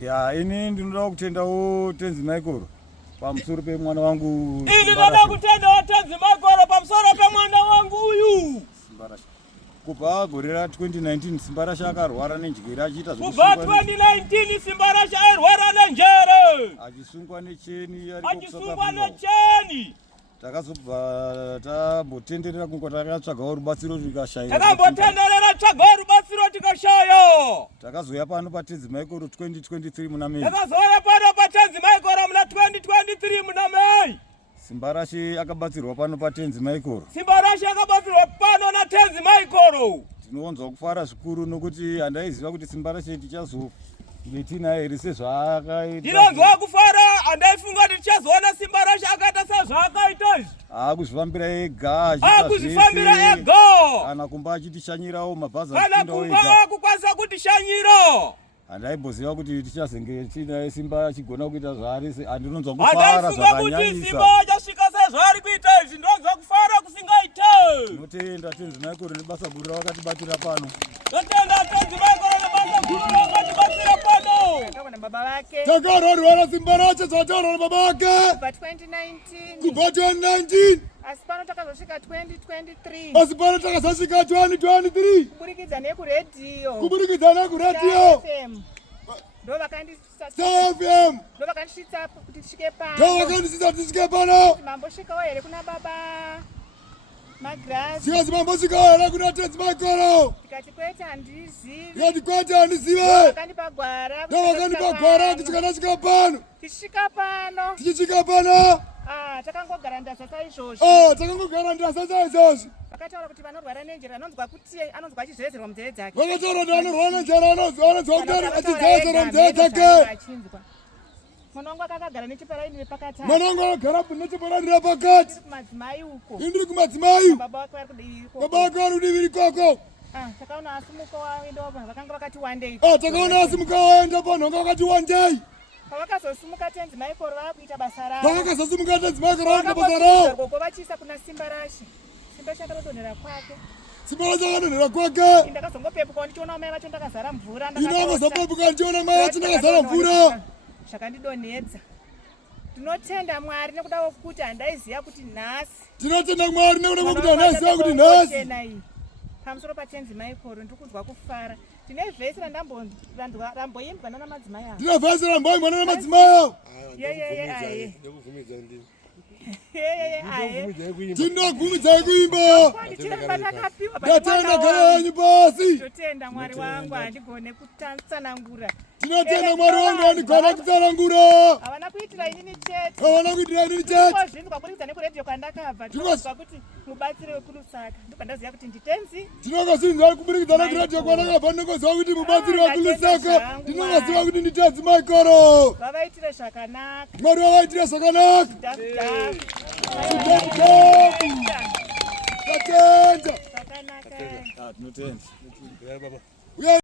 Ya, ini ndinoda kutendawo tenzi Michael pamusoro pemwana wangu. Ini ndinoda kutendawo tenzi Michael pamusoro pemwana wangu uyu. Kubva gore ra 2019 Simba Rashe akarwara nenjere achiita kubva 2019 Simba Rashe airwara nenjere achisungwa necheni takazobva tambotenderera kunge takatsvagawo rubatsiro tikashaya takazoya pano patenzi Michael 2023 muna Mei muna Simba Rashe akabatsirwa pano patenzi Michael. Simba Rashe akabatsirwa pano na tenzi Michael. Tinowanzwa kufara zvikuru nokuti handaiziva kuti Simba Rashe tichazove tinaye here sezvaakaita. Ndinonzwa kufara handaifunga kuti tichazoona Simba Rashe akaita sezvaakaita izvi. Akuzvifambira ega kana kumba achitishanyirawo mabhazi achipindawo ega. Kana kumba akukwanisa kutishanyira. Handaiboziva kuti tichazenge tinaye Simba achigona kuita zvaari handinonzwa kufara zvakanyanyisa. Kuti Simba achasvika sezvaari kuita izvi ndinonzwa kufara kusingaite. Tinotenda tenzi Michael nebasa guru rawakatibatira pano. Tinotenda tenzi Michael nebasa guru rawakatibatira pano. Takarwara Simba Rashe zvataurwa baba vake. Kubva 2019. Asi pano takazosvika 2023. Asi pano takazosvika 2023. Kuburikidza nekuredhiyo. FM. Ndo vakandisvitsa kuti tisvike pano. Mambosvikawo here kuna baba Magrasi. Sikazi mambosvikawo here kuna tenzi Michael. Tikati kwete handizivi. Tikati kwete handizivi. Vakandipa gwara. Tichikasvika pano. Tichisvika pano. Takangogara ndasasa izvozvo. Takangogara ndasasa izvozvo. Vakataura kuti vanorwara nenjere anonzwa achizevezerwa munzeve dzake. Vakataura kuti vanorwara nenjere anonzwa kuti achizevezerwa munzeve dzake. Mwana wangu akagara necheparaini repakati. Mwana wangu akagara necheparaini repakati. Kumadzimai uko. Indiri kumadzimai. Baba wake vari kudivi ikoko. Baba wake vari kudivi ikoko. Takaona asimuka waenda vanhu vakanga vakati wandei. Takaona asimuka waenda vanhu vakanga vakati wandei. Pavakazosimuka tenzi Michael vakuita basa ravo. Pavakazosimuka tenzi Michael vakuita basa ravo. Gogo vachiisa kuna Simba Rashe. Simba Rashe akadonhera kwake. Simba Rashe akadonhera kwake. Ndakazongopepuka ndichiona mai vacho ndakazara mvura. Ndakazopepuka ndichiona mai vacho ndakazara mvura. Zvakandidonhedza. Tinotenda Mwari nekuda kwokuti handaiziva kuti nhasi. Tinotenda Mwari nekuda kwokuti handaiziva kuti nhasi. Pamusoro patenzi Michael ndikuzwa kufara. Tine vhesi ramboimbwa nana madzimai avo. Tine vhesi ramboimbwa nana madzimai avo. Yeye. Tinobvumidzai kuimba. Ndatenda garo yenyu pasi. Tinotenda Mwari wangu handigone kutsanangura. Tinotenda Mwari wangu handigone kutsanangura. Havana kuitira inini chete. Tinozvinzwa kuburikidza nekuredhiyo kwandakabva. Tinozwa kuti mubatsiri wekulusaka. Ndopandaziva kuti nditenzi. Tinozvinzwa kuburikidza nekuredhiyo kwandakabva ndokuziva kuti mubatsiri wekulusaka. Ndinoziva kuti nditenzi Michael. Vavaitire zvakanaka. Mwari vavaitire zvakanaka. Tinotenda.